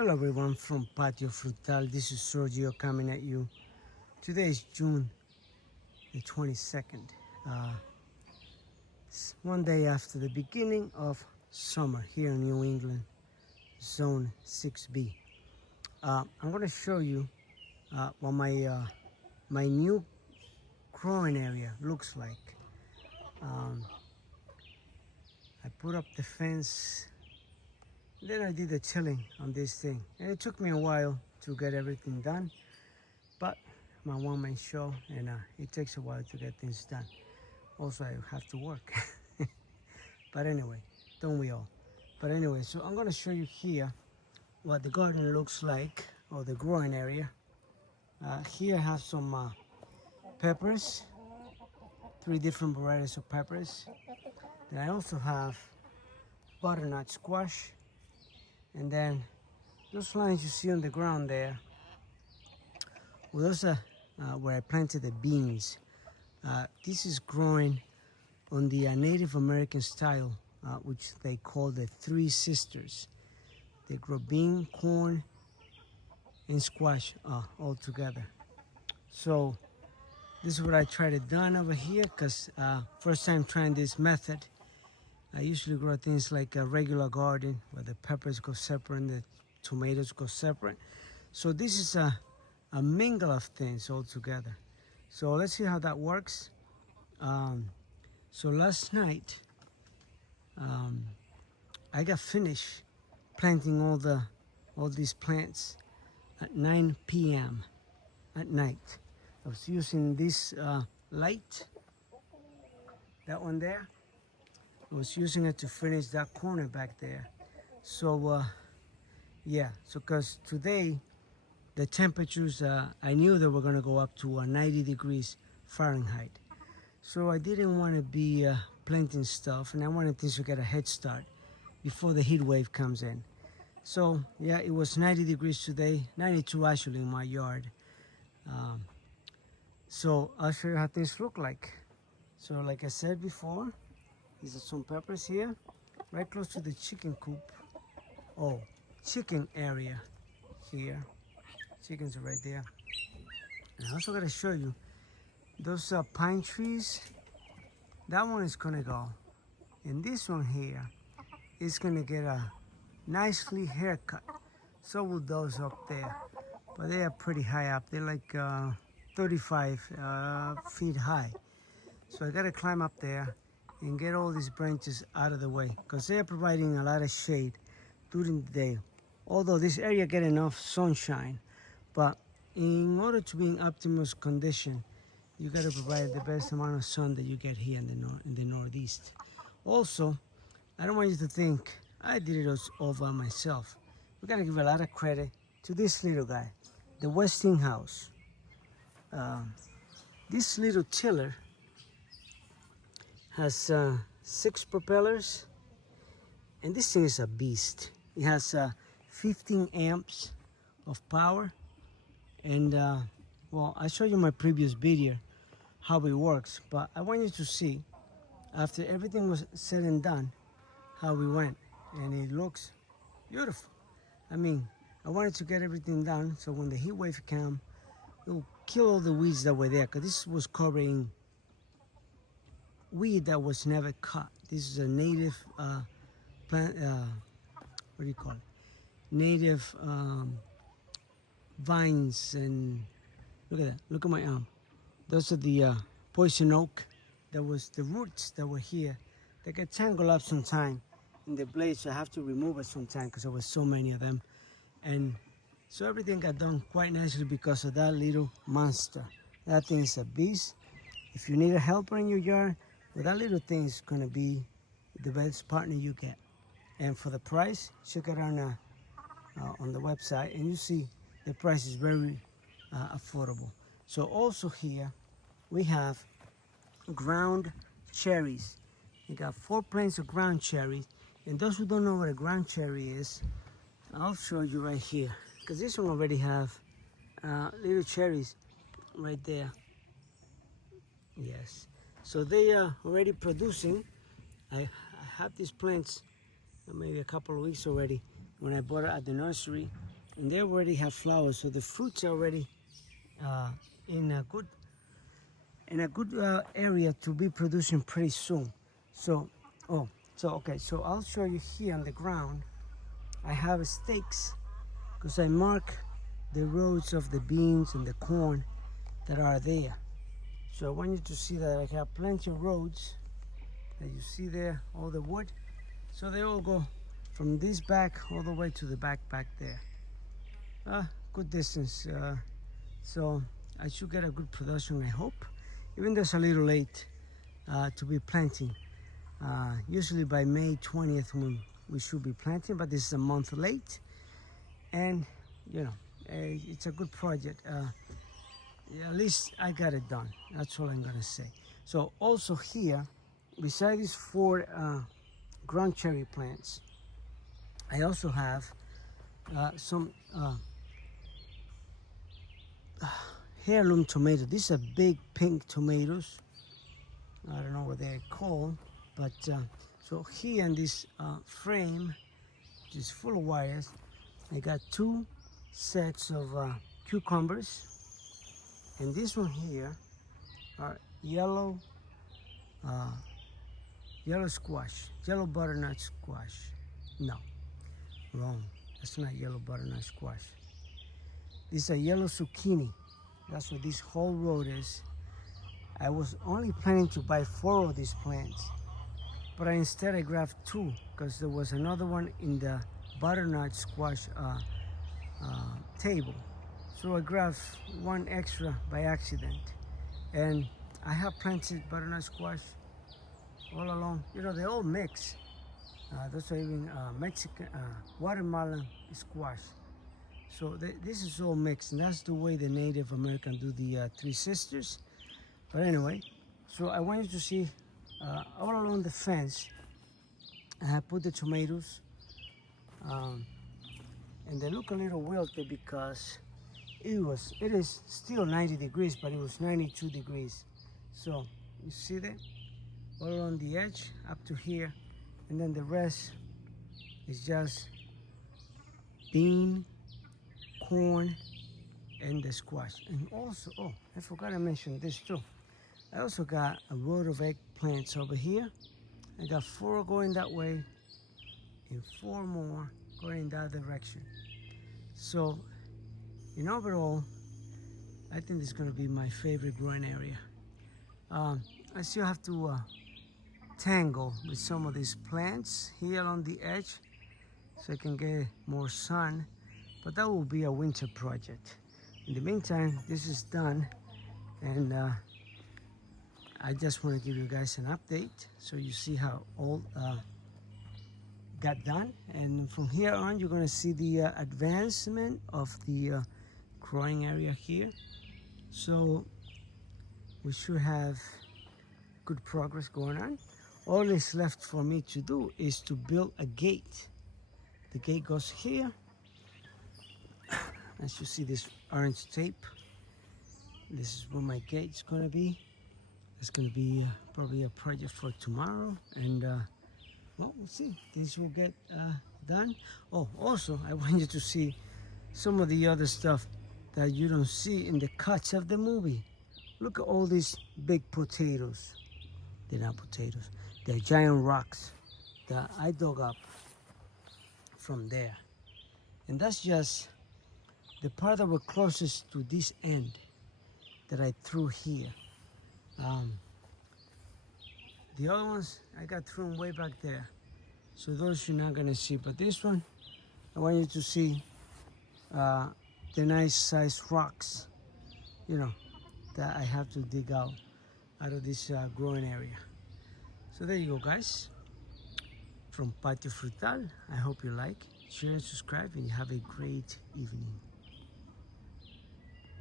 Hello everyone from Patio Frutal. This is Sergio coming at you. Today is June the 22nd. It's one day after the beginning of summer here in New England, Zone 6B. I'm going to show you what my new growing area looks like. I put up the fence. Then I did the tilling on this thing, and it took me a while to get everything done, but my one-man show, and it takes a while to get things done. Also, I have to work. But anyway, don't we all? But anyway, so I'm gonna show you here what the garden looks like, or the growing area. Here I have some peppers, 3 different varieties of peppers. Then I also have butternut squash. And then those lines you see on the ground there, well, those are where I planted the beans. This is growing on the Native American style, which they call the 3 sisters. They grow bean, corn, and squash all together. So this is what I try to done over here, because first time trying this method. I usually grow things like a regular garden where the peppers go separate and the tomatoes go separate. So this is a mingle of things all together. So let's see how that works. So last night, I got finished planting all these plants at 9 p.m. at night. I was using this light, that one there. I was using it to finish that corner back there. So yeah, so because today the temperatures, I knew they were gonna go up to 90 degrees Fahrenheit. So I didn't want to be planting stuff, and I wanted things to get a head start before the heat wave comes in. So yeah, it was 90 degrees today, 92 actually in my yard. So I'll show you how things look like. So like I said before, these are some peppers here, right close to the chicken coop. Oh, chicken area here. Chickens are right there. And I also gotta show you those pine trees. That one is gonna go, and this one here is gonna get a nicely haircut. So will those up there, but they are pretty high up. They're like 35 feet high. So I gotta climb up there and get all these branches out of the way, because they are providing a lot of shade during the day. Although this area get enough sunshine, but in order to be in optimal condition, you got to provide the best amount of sun that you get here in the Northeast. Also, I don't want you to think I did it all by myself. We got to give a lot of credit to this little guy, the Westinghouse. This little tiller has 6 propellers, and this thing is a beast. It has 15 amps of power, and well, I showed you in my previous video how it works, but I want you to see after everything was said and done how we went, and it looks beautiful. I mean, I wanted to get everything done so when the heat wave came, it will kill all the weeds that were there, because this was covering weed that was never cut. This is a native plant, what do you call it? Native vines, and look at that. Look at my arm. Those are the poison oak. That was the roots that were here. They get tangled up sometime in the blades, so I have to remove it sometime because there was so many of them. And so everything got done quite nicely because of that little monster. That thing is a beast. If you need a helper in your yard, well, that little thing is going to be the best partner you get. And for the price, check it out on the website, and you see the price is very affordable. So also here we have ground cherries. You got 4 plants of ground cherries, and those who don't know what a ground cherry is, I'll show you right here, because this one already have little cherries right there. Yes, so they are already producing. I have these plants maybe a couple of weeks already when I bought it at the nursery, and they already have flowers, so the fruits are already in a good area to be producing pretty soon. So okay, so I'll show you here on the ground. I have stakes because I mark the rows of the beans and the corn that are there. So I want you to see that I have plenty of roads that you see there, all the wood. So they all go from this back all the way to the back there. Good distance. So I should get a good production, I hope. Even though it's a little late to be planting. Usually by May 20th we should be planting, but this is a month late. And you know, it's a good project. Yeah, at least I got it done. That's all I'm gonna say. So also here, besides these 4 ground cherry plants, I also have some heirloom tomato. These are big pink tomatoes. I don't know what they're called, but so here in this frame, which is full of wires, I got 2 sets of cucumbers, and this one here are yellow squash, yellow butternut squash. No, wrong. That's not yellow butternut squash. These are yellow zucchini. That's what this whole road is. I was only planning to buy 4 of these plants, but instead I grabbed 2 because there was another one in the butternut squash table. So I grabbed 1 extra by accident. And I have planted butternut squash all along. You know, they all mix. Those are even Mexican watermelon squash. So this is all mixed, and that's the way the Native American do the 3 sisters. But anyway, so I want you to see all along the fence, I have put the tomatoes, and they look a little wilted because it is still 90 degrees, but it was 92 degrees. So you see that all along the edge up to here, and then the rest is just bean, corn, and the squash. And also, oh, I forgot to mention this too. I also got a row of eggplants over here. I got 4 going that way and 4 more going in that direction. So in overall, I think this is going to be my favorite growing area. I still have to tangle with some of these plants here on the edge so I can get more sun, but that will be a winter project. In the meantime, this is done, and I just want to give you guys an update so you see how all got done. And from here on, you're going to see the advancement of the growing area here. So we should have good progress going on. All that's left for me to do is to build a gate. The gate goes here. As you see, this orange tape, this is where my gate's going to be. It's going to be probably a project for tomorrow, and well, we'll see. Things will get done. Oh, also, I want you to see some of the other stuff that you don't see in the cuts of the movie. Look at all these big potatoes. They're not potatoes. They're giant rocks that I dug up from there. And that's just the part that were closest to this end that I threw here. The other ones, I got thrown way back there. So those you're not gonna see. But this one, I want you to see the nice sized rocks, you know, that I have to dig out of this growing area. So there you go, guys. From Patio Frutal, I hope you like, share and subscribe, and you have a great evening.